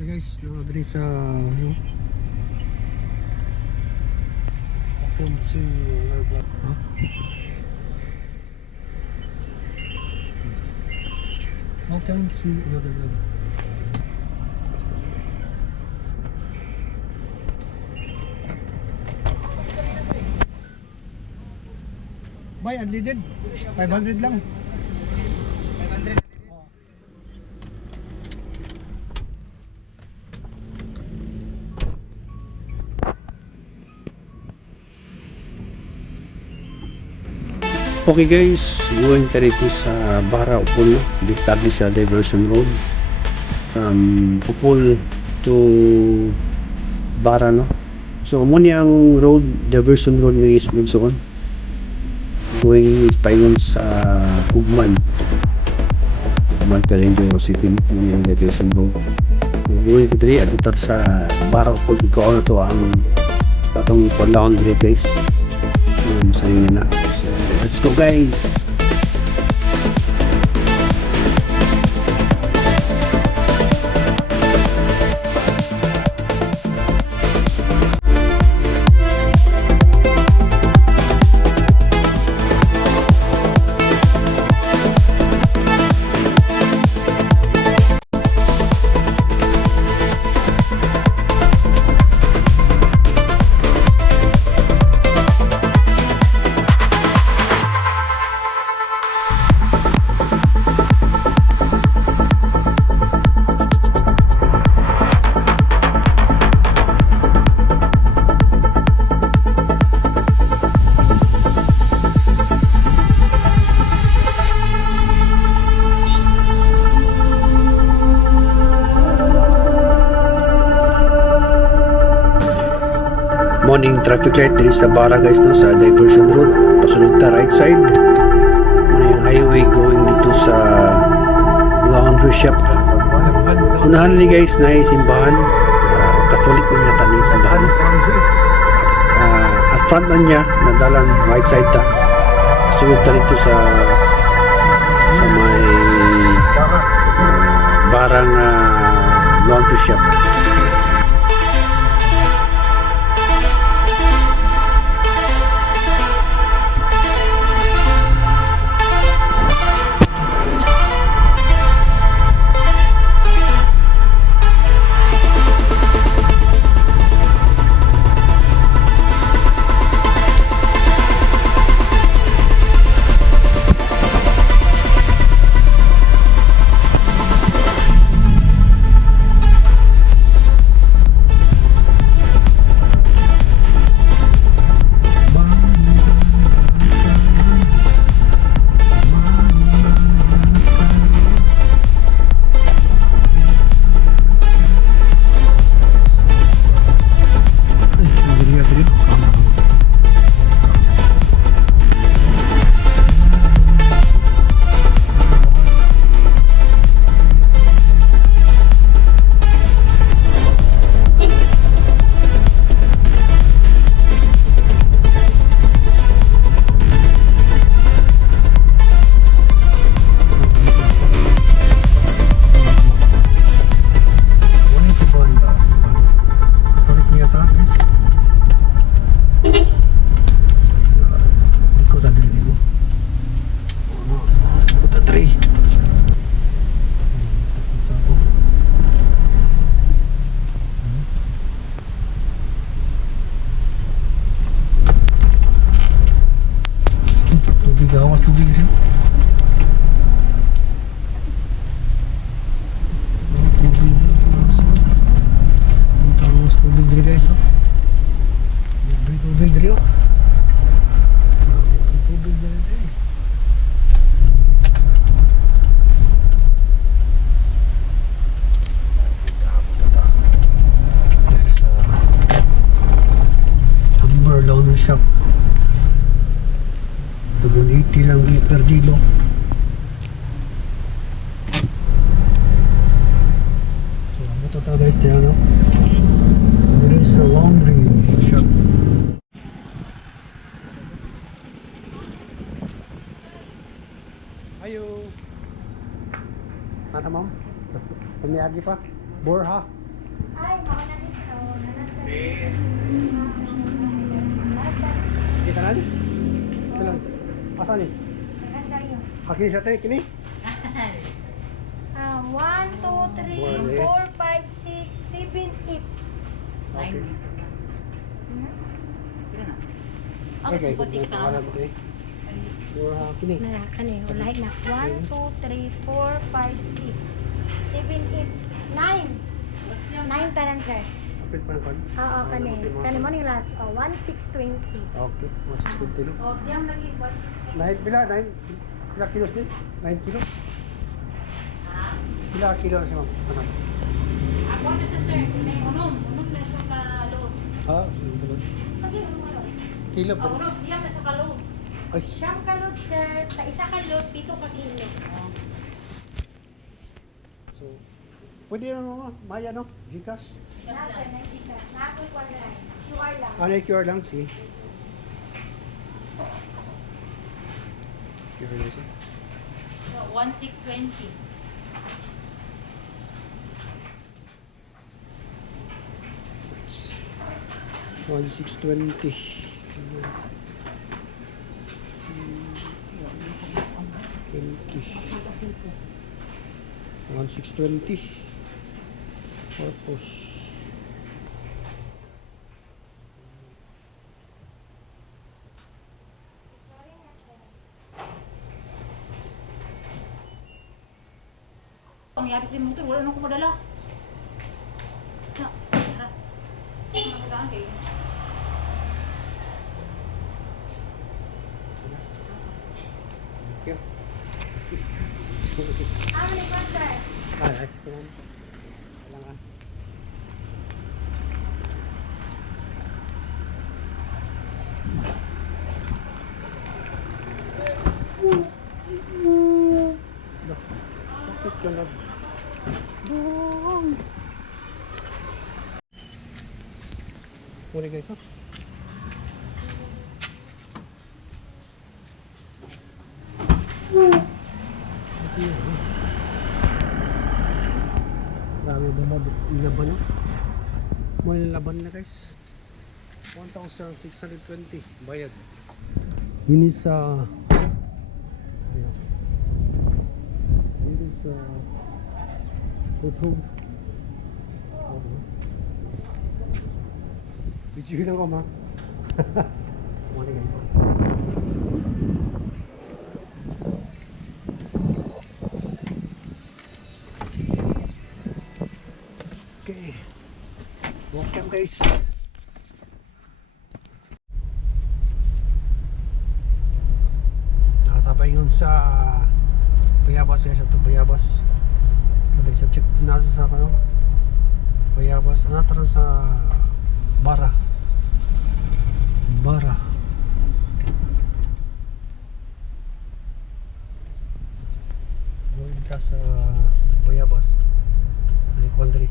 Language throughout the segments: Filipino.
Okay guys, nakadali sa ano? Welcome to another vlog. Huh? Welcome to another vlog. Basta na ba? Bay, unleaded. 500 lang. 500. Okay guys, going tayo dito sa Bara Upol, dito sa Diversion Road from Upol to Bara, no? So muna ang road, Diversion Road ng Isbunsoon, going payon sa Hugman Calendar City, muna ang Diversion Road. Going tayo adutar sa Bara Upol, ikaw ano to ang patong laundry guys. Sa inyo na. So, let's go guys. Morning traffic light dito sa Bara guys, no, sa Diversion Road, pasunod ta right side muna yung highway going dito sa laundry shop. Unahan ni guys na simbahan, Catholic mo yata ni simbahan, at front na niya nadalan right side ta, pasunod ta dito sa may barang laundry shop. Gawas tubig rin. Gawas tubig rin guys. Tubig rin. Tubig rin. There's a Amber Laundry Shop. 80 lang per kilo. So, ito ta guys, no? There is a laundry shop. Ayo. Ano ma'am? Tumiyagi pa? Borha? Ay, mauna din sa nanasa. Kita na ni? Kailan? Asa ni? Hakini siya tayo, kini? 1, 2, 3, 4, 5, 6, 7, 8. Okay. Okay, Okay, kung pangalan mo tayo. Or kini? Na, kani, lahat na. 1, 2, 3, 4, 5, 6, 7, 8, 9. 9 tanan, sir. Apil pa na kan? Oo, kani. Kani mo ning last. 1, 6, 20. Okay, 160 no? Oh, siyang lagi what? Bila kilos din? 9 kilos? Ha? Bila kilo na siya ma'am? Ano? Ako na sa sir, unom na siya kalod. Ah, kilo pa. Unom siyang na siya kalod. Ay, Siyam kalod, sir. Sa isa kalod, 7 ka kilo. so, pwede na no, Maya no? Gcash? Na, sir, na chika. Na ako'y kwan lang. QR lang. Ano yung QR lang? Sige. QR lang siya. So, 1,620. $1,620. 1,620. Tapos Ang yapi si motor, wala nang kumadala. Na, tara. Nakadaan kayo. thank you. Ano ni kwan, sir? Ayos ko lang. Lang ah. Bakit ka nag... Muli guys, ha? Dami ba laban no? Muli laban na guys. 1,620 bayad. Yun is ayun. Yun is Kutub. Video lang ko ma. Muli guys. Okay. Welcome guys. Nakatabay yun sa Bayabas guys, ito Bayabas. Pwede sa check nasa sa ano Bayabas, anataran sa Bara. Doon ka sa Bayabas. Ay, Kwandri.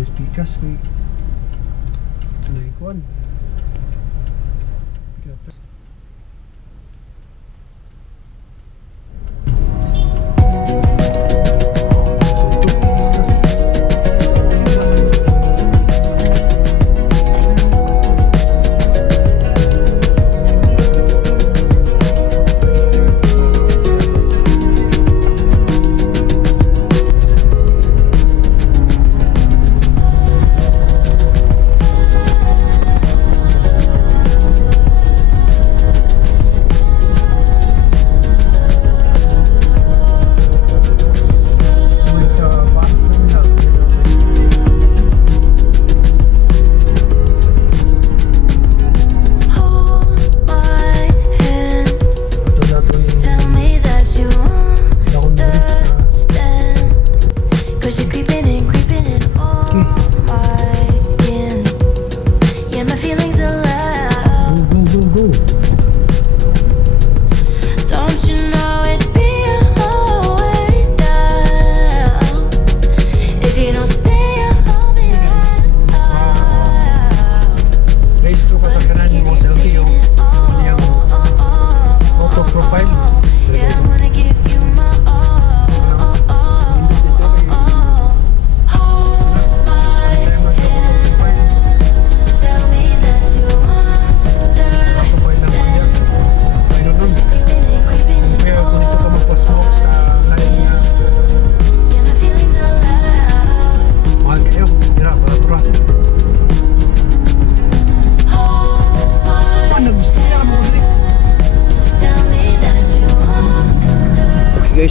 This pikas kay naikuan.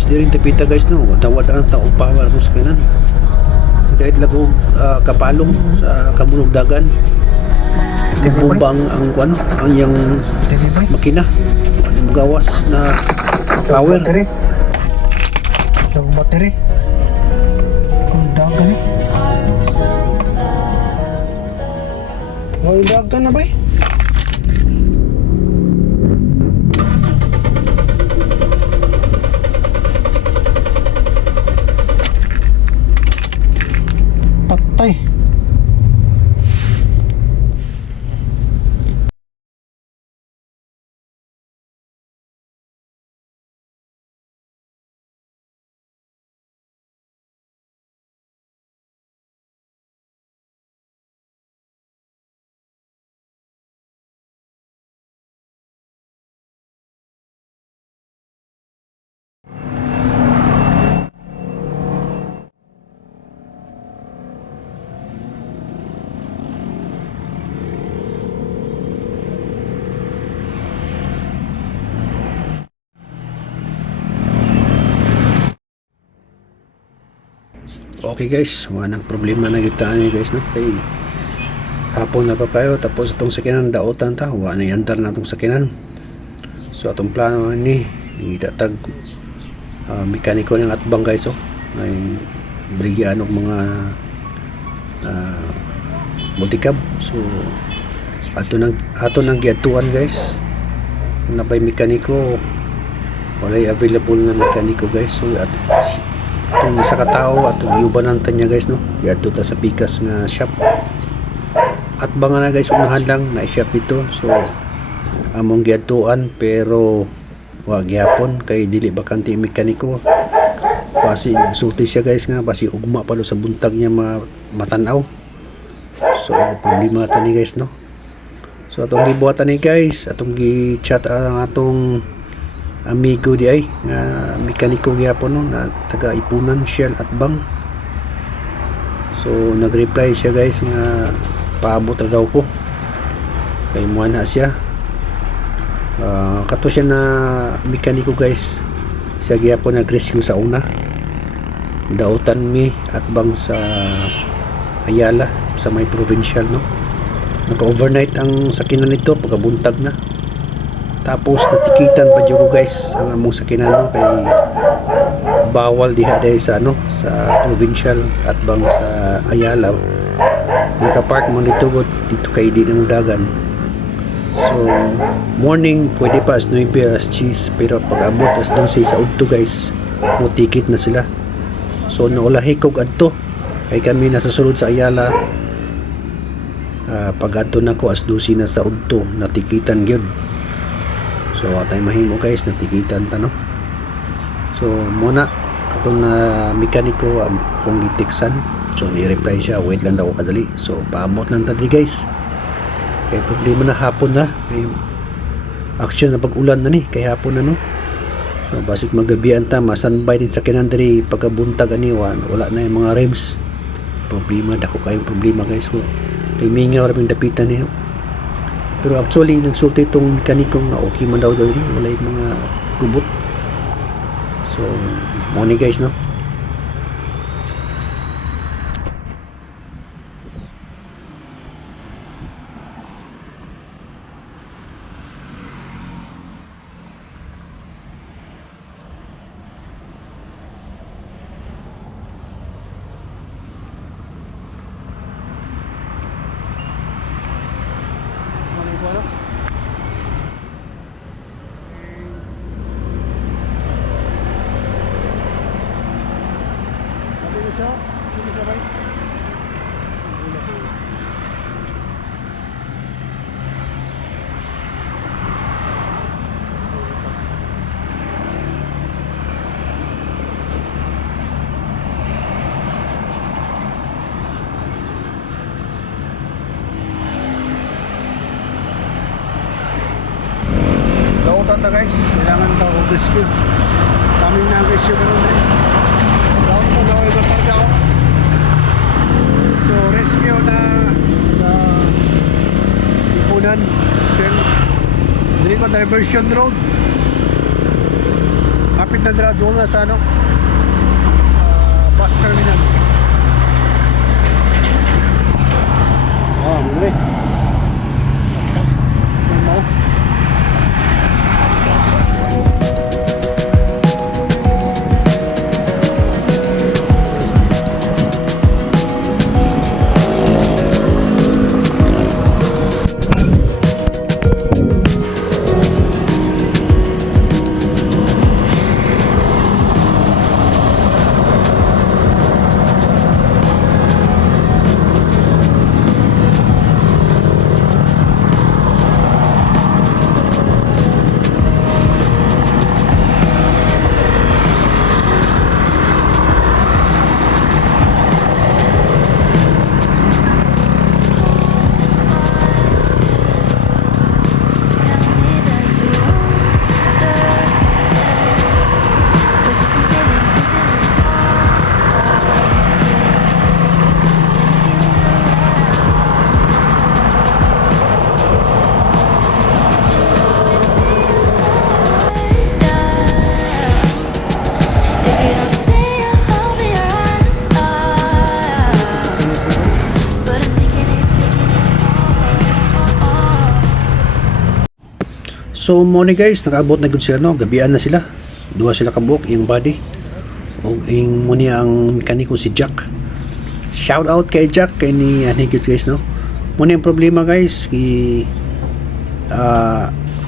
diri tapita guys no, tawad ang tao power mo sa kanan. Kahit lago kapalong sa kamulog dagan. Bumba ang kuno, ang yang makina. Ano magawas na power. Ang battery. Ang dagan eh. Oh, dagan na ba eh? Patay. Okay guys, walang problema na kita ni guys no. Kay hapon na pa kayo tapos itong sakinan daotan ta, wa na yandar na itong sakinan. So atong plano ni itatag mekaniko ng atbang guys oh. Ay brigyan og mga multicab. So ato nang giatuan guys. Na bay mekaniko walay available na mekaniko guys. So itong isa ka tao at iubanan ta niya guys no, yadto ta sa pikas nga shop at banga na guys unahan lang na shop dito. So among giadtuan pero wa gyapon kay dili bakante mekaniko, basi sulti siya guys nga basi ugma palo sa buntag niya matanaw. So problema ta ni guys no. So atong gibuhatan ni guys, atong gi-chat ang atong amigo di ay nga mekaniko gyapon no, na taga Ipunan Shell at Bang. So nag-reply siya guys nga paabot ra daw ko kay mo na siya. Kato siya na mekaniko guys, siya gyapon nag-rescue sa una dautan mi at Bang sa Ayala sa may provincial no. Naka-overnight ang sakinan nito pagkabuntag na. Tapos natikitan pa ko guys ang among sakinan no, kay bawal diha dahil sa ano sa provincial at Bang sa Ayala. Nakapark mo dito kay di ng dagan. So morning pwede pa as 9 as cheese, pero pag abot as 12 sa udto guys mo ticket na sila. So naulahikog adto kay kami nasa sulod sa Ayala. Pag adto na ko as 12 na sa udto natikitan gyud. So atay mahimo guys natikitan ta no. So muna atong mekaniko akong gitiksan. So ni-reply siya, wait lang daw kadali. So paabot lang ta guys. Kay problema na hapon na. Kay action na pag-ulan na ni kay hapon na no. So basig magabian ta masanbay din sa kinandri pagkabuntag ani wala na yung mga rims. Problema dako kay problema guys ko. Kay mingaw ra dapitan ni no? Pero actually nagsulti itong mekaniko nga okay man daw dali, wala yung mga gubot. So money guys no. Dautan ta guys, kailangan ta og rescue. Kami na rescue karon rin. Daw ko daw iba parka ko. So rescue na Ipunan Shell. Dili ko diversion road. malapit na dira doon na sa ano, bus terminal. Muli. Mau. So morning guys, nakaabot na gud sila no, gabian na sila. Duha sila kabuok yung body. O ing muni ang mekaniko si Jack. Shout out kay Jack kay ni gud guys no. Muni ang problema guys,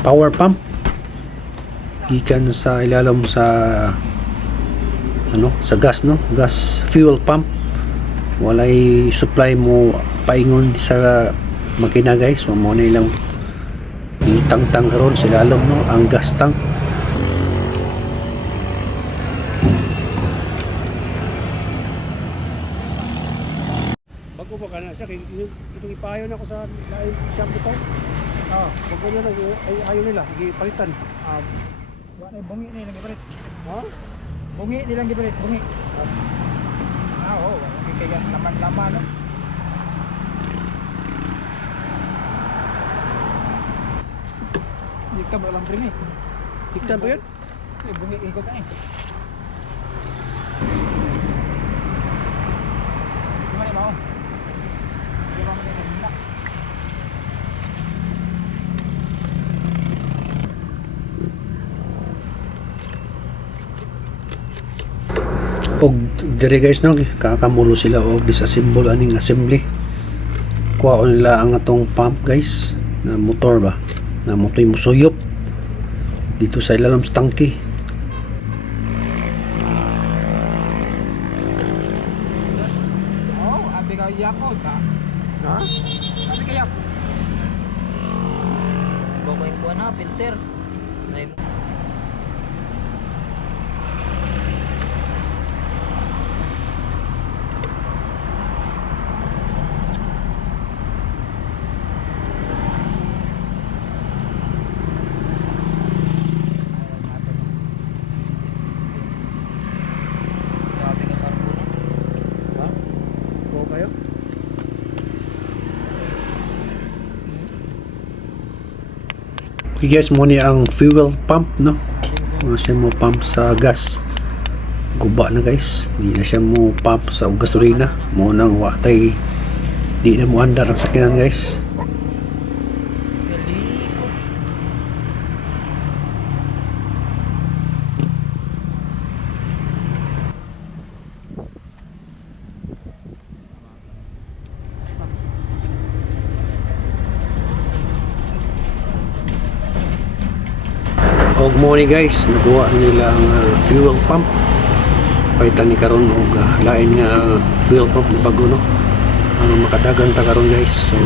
power pump gikan sa ilalim sa ano, sa gas no, gas fuel pump. Walay supply mo paingon sa makina guys. So mo na ilang itang-tang karon sila alam no ang gas tank. Bago ba kana siya kay itong ipayo na ko sa lain shop dito. Bago na lang ay ayo nila gipalitan. Wala bungi ni lang gipalit. Ha? Bungi nilang gipalit, bungi. Oo, okay kaya laman-laman no. Dikta ba lang primi? Dikta ba yun? Bungi ikot na eh. Gimana mau? Gimana mo sa hina? Og dire guys no, kakamulo sila og disassemble aning assembly. Kuha nila ang atong pump guys na motor ba, na motoy musuyop dito sa ilalim sa tangke. Oh, abi ka yakot ha. Ha? Abi ka yak. Bawang ko na filter. Nay grabe ka karbo na. Ha? Kuha kayo? Okay guys, muna ang fuel pump no. Ano siya mo pump sa gas. Guba na guys. Di na siya mo pump sa gasolina. Mo nang watay. Di na mo andar ang sakyanan guys. Kalikot. Og mo ni guys, nakuha nila ang fuel pump. Paitan ni karon og lain nga fuel pump na bago no. Ano makadagan ta karon guys. So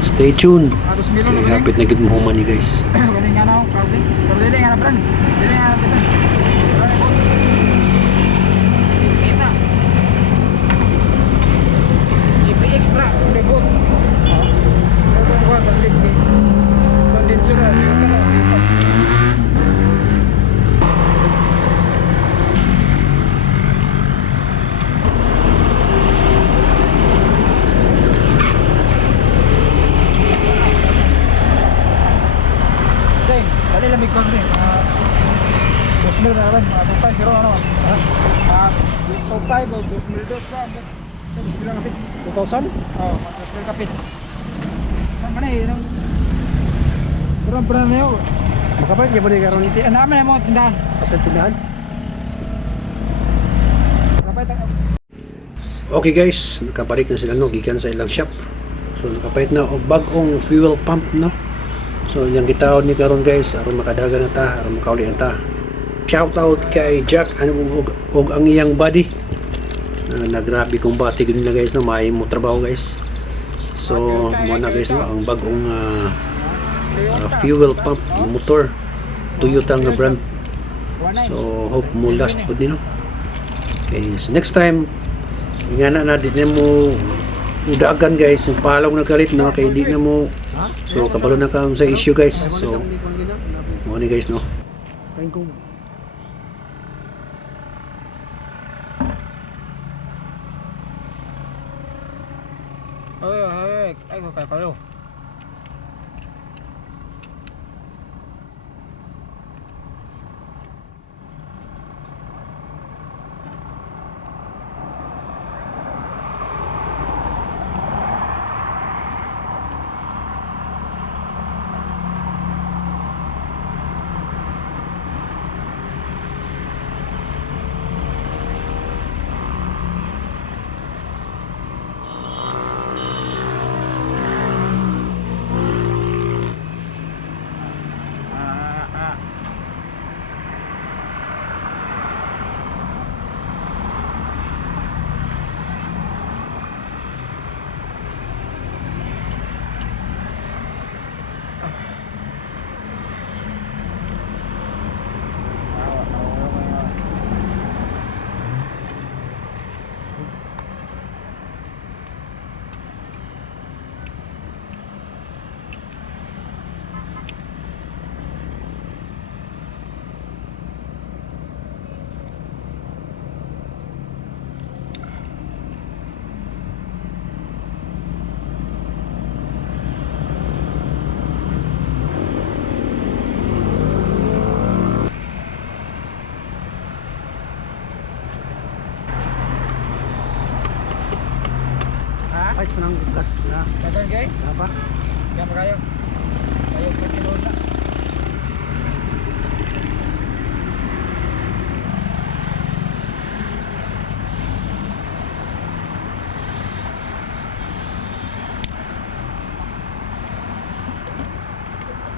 stay tuned. Harus milo Kay no. hapit na gid mo human ni guys. Galing nga na kasi. Pero dili nga na brand. Dili nga na kita. Kita. GPX bra, debut. Ito ko balik ni. Bandin sura, di ka na. Dali lamig konti. 2,000 na naman, mga 2,500 ano. Ah, 2,500 o 2,200 pa. 2,000 kapit. 2,000? Oo, 2,000 kapit. Ang mana eh, nang pura-pura na yun. Makabalik niya ba rin karoon? Ang dami na mga tindahan. Asa tindahan? Kapit ang... Okay guys, nakabalik na sila no, gikan sa ilang shop. So nakapait na og bag-ong fuel pump no. So ilang gitaon ni karon guys, aron makadagan na ta, aron makauli ta. Shout out kay Jack og ang iyang body. Nagrabi kong bati gid nila guys no, may mo trabaho guys. So mo na guys no, ang bag-ong fuel pump ng motor Toyota nga brand. So hope mo last pud ni no. Okay, so next time nga na di na mo udagan guys, yung palaw na galit na kay di na mo, so kabalo na ka sa issue guys. So mo ni guys no. Kain kong Ay, kayo. ay panang gas na. Dagan kay? Apa? Yan pa kayo. Kayo kasi doon na.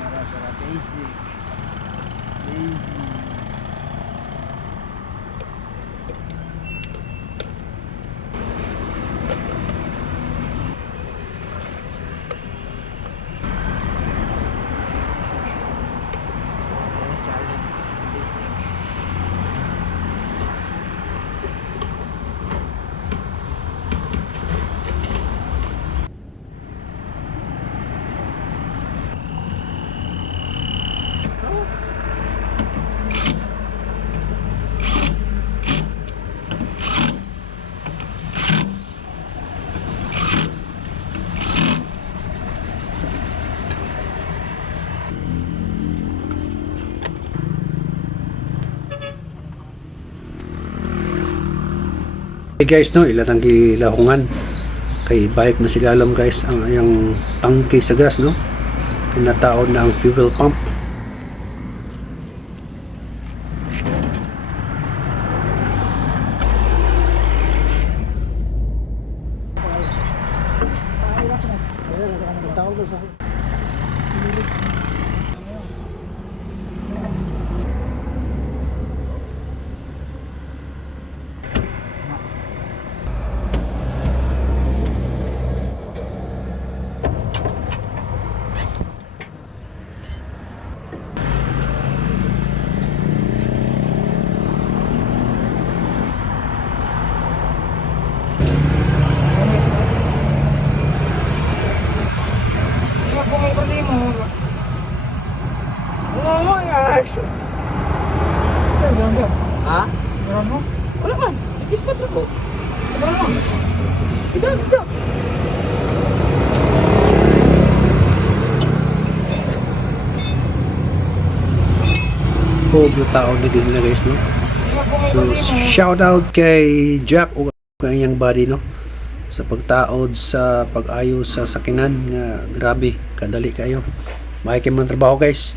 Para sa basic. Challenge basic. Hey guys no, ilan ang gilahungan kay balik na sila alam guys ang ayang tangke sa gas no, kinataon na ang fuel pump. Tawag daw sa Ha? Meron mo? Wala man. Ispat na ko. Meron mo? Ito. Oh yung tao na din na guys, no? So, shout out kay Jack o kanyang body, no? Sa pagtaod sa pag-ayos sa sakinan nga grabe kadali kayo. May kayo man trabaho guys.